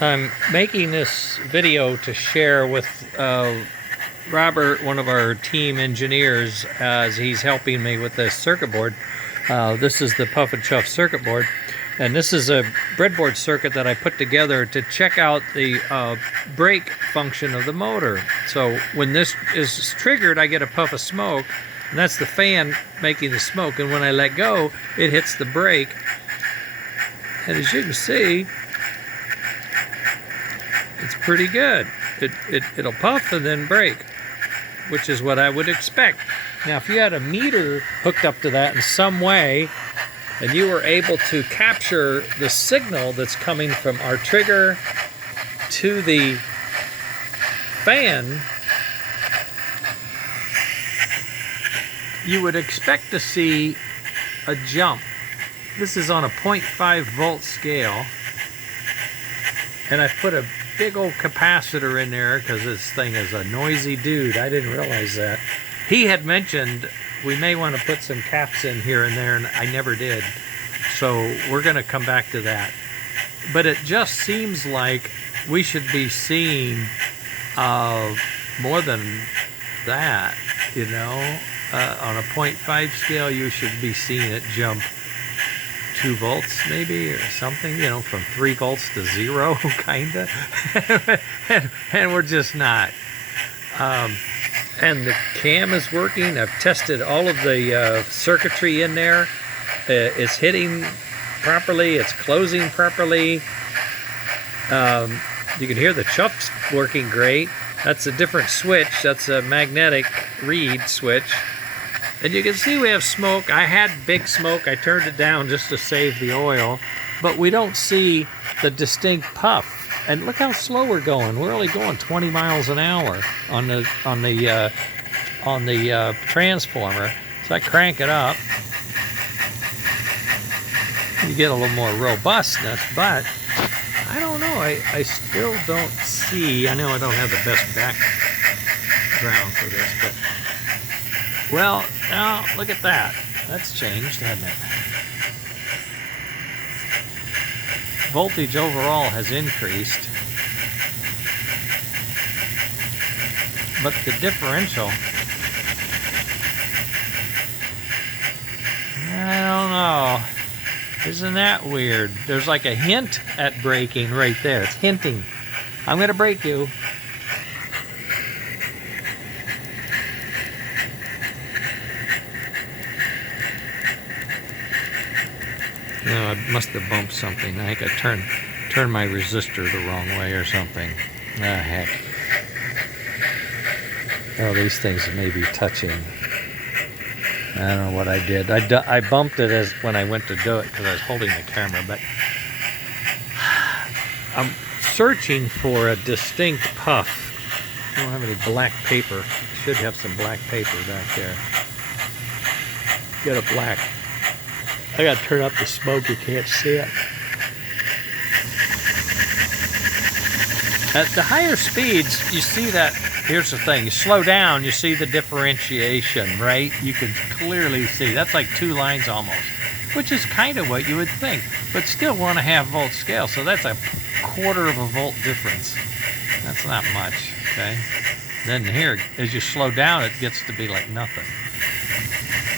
I'm making this video to share with Robert, one of our team engineers, as he's helping me with this circuit board. This is the Puff and Chuff circuit board, and this is a breadboard circuit that I put together to check out the brake function of the motor. So when this is triggered, I get a puff of smoke, and that's the fan making the smoke, and when I let go, it hits the brake. And as you can see, it's pretty good. It'll puff and then brake, which is what I would expect. Now, if you had a meter hooked up to that in some way, and you were able to capture the signal that's coming from our trigger to the fan, you would expect to see a jump. This is on a 0.5 volt scale, and I put a big old capacitor in there because this thing is a noisy dude. I didn't realize that. He had mentioned we may want to put some caps in here and there, and I never did. So we're going to come back to that. But it just seems like we should be seeing more than that, you know. On a 0.5 scale, you should be seeing it jump 2 volts maybe, or something, you know, from 3 volts to 0, kind of. and we're just not. And the cam is working. I've tested all of the circuitry in there. It's hitting properly. It's closing properly. You can hear the chuff's working great. That's a different switch. That's a magnetic reed switch. And you can see we have smoke. I had big smoke. I turned it down just to save the oil. But we don't see the distinct puff. And look how slow we're going. We're only going 20 miles an hour on the transformer. So I crank it up. You get a little more robustness, but I don't know. I still don't see. I know I don't have the best background for this, but well, now look at that. That's changed, hasn't it? Voltage overall has increased, but the differential, I don't know. Isn't that weird? There's like a hint at braking right there. It's hinting. I'm going to brake you. No, I must have bumped something. I think I turned my resistor the wrong way or something. Ah, heck. Oh, these things may be touching. I don't know what I did. I bumped it as when I went to do it because I was holding the camera, but I'm searching for a distinct puff. I don't have any black paper. I should have some black paper back there. Get a black. I gotta turn up the smoke, you can't see it. At the higher speeds, you see that. Here's the thing, you slow down, you see the differentiation, right? You can clearly see, that's like 2 lines almost, which is kind of what you would think, but still 1.5 volt scale, so that's a 1/4 of a volt difference. That's not much, okay? Then here, as you slow down, it gets to be like nothing.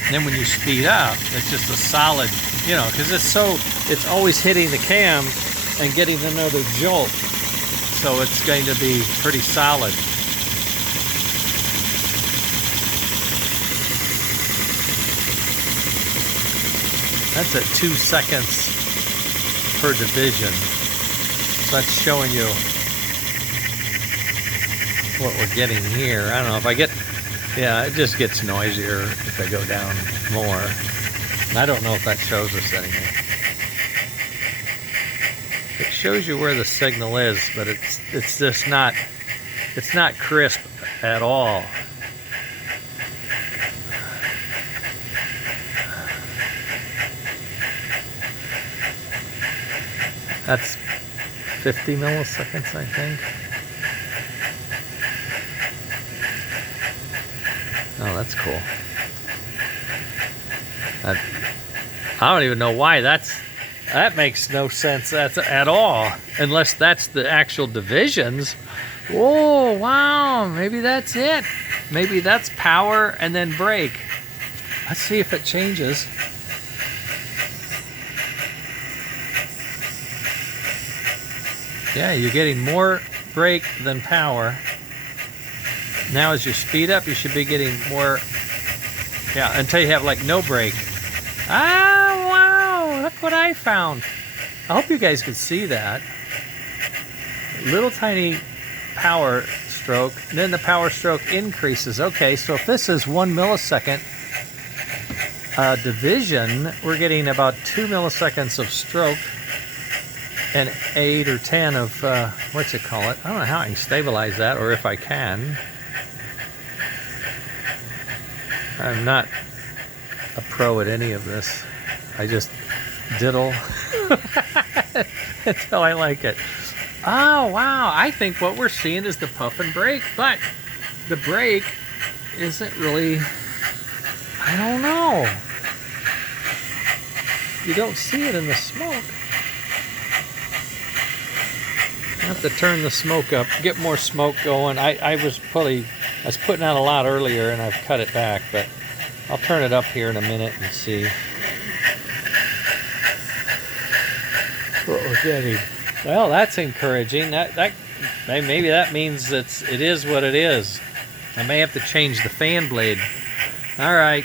And then when you speed up, it's just a solid, you know, because it's always hitting the cam and getting another jolt, so it's going to be pretty solid. That's at 2 seconds per division. So that's showing you what we're getting here. I don't know if I get, yeah, it just gets noisier if I go down more. And I don't know if that shows us anything. It shows you where the signal is, but it's just not, it's not crisp at all. That's 50 milliseconds, I think. Oh, that's cool. I don't even know why that's That makes no sense at all, unless that's the actual divisions. Oh, wow, maybe that's it. Maybe that's power and then brake. Let's see if it changes. Yeah, you're getting more brake than power. Now as you speed up, you should be getting more, yeah, until you have like no brake. Ah, wow, look what I found. I hope you guys could see that. Little tiny power stroke, and then the power stroke increases. Okay, so if this is 1 millisecond division, we're getting about 2 milliseconds of stroke and 8 or 10 of, what's it call it? I don't know how I can stabilize that, or if I can. I'm not a pro at any of this. I just diddle until I like it. Oh, wow. I think what we're seeing is the puff and brake, but the brake isn't really, I don't know. You don't see it in the smoke. I have to turn the smoke up, get more smoke going. I was putting out a lot earlier and I've cut it back, but I'll turn it up here in a minute and see what we're getting. Well, that's encouraging. That maybe that means it is what it is. I may have to change the fan blade. All right.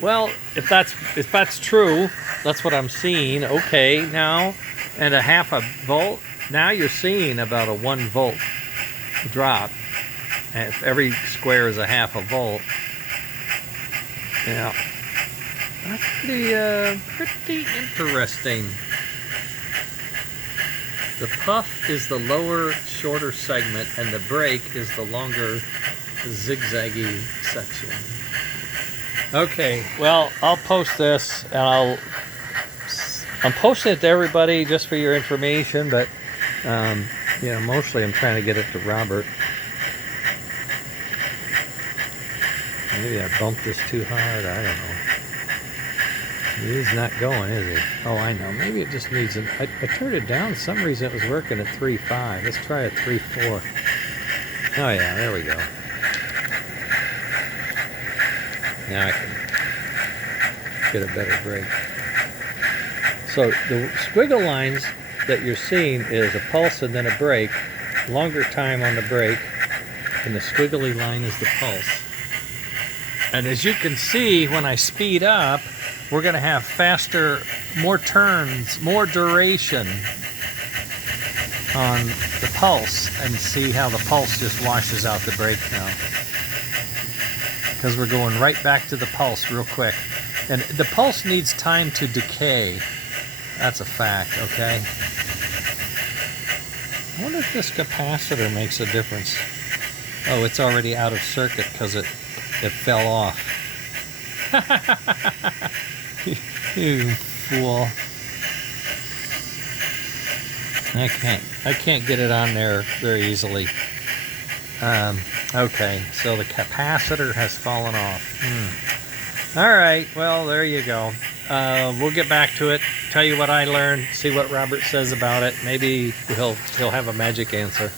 Well, if that's true, that's what I'm seeing. Okay, now, and a half a volt. Now you're seeing about a 1 volt drop. And if every square is a half a volt. Yeah, that's pretty interesting. The puff is the lower, shorter segment, and the brake is the longer, zigzaggy section. Okay, well, I'll post this, and I'm posting it to everybody just for your information, but you know, mostly I'm trying to get it to Robert. Maybe I bumped this too hard, I don't know. He's not going, is he? Oh, I know. Maybe it just needs I turned it down. For some reason it was working at 3.5. Let's try at 3.4. Oh yeah, there we go. Now I can get a better brake. So the squiggle lines that you're seeing is a pulse and then a brake. Longer time on the brake, and the squiggly line is the pulse. And as you can see, when I speed up, we're going to have faster, more turns, more duration on the pulse, and see how the pulse just washes out the brake now. Because we're going right back to the pulse real quick. And the pulse needs time to decay. That's a fact, okay? I wonder if this capacitor makes a difference. Oh, it's already out of circuit because it fell off. You fool. I can't get it on there very easily. Okay, so the capacitor has fallen off. All right, well, there you go. We'll get back to it, tell you what I learned, see what Robert says about it. Maybe he'll have a magic answer.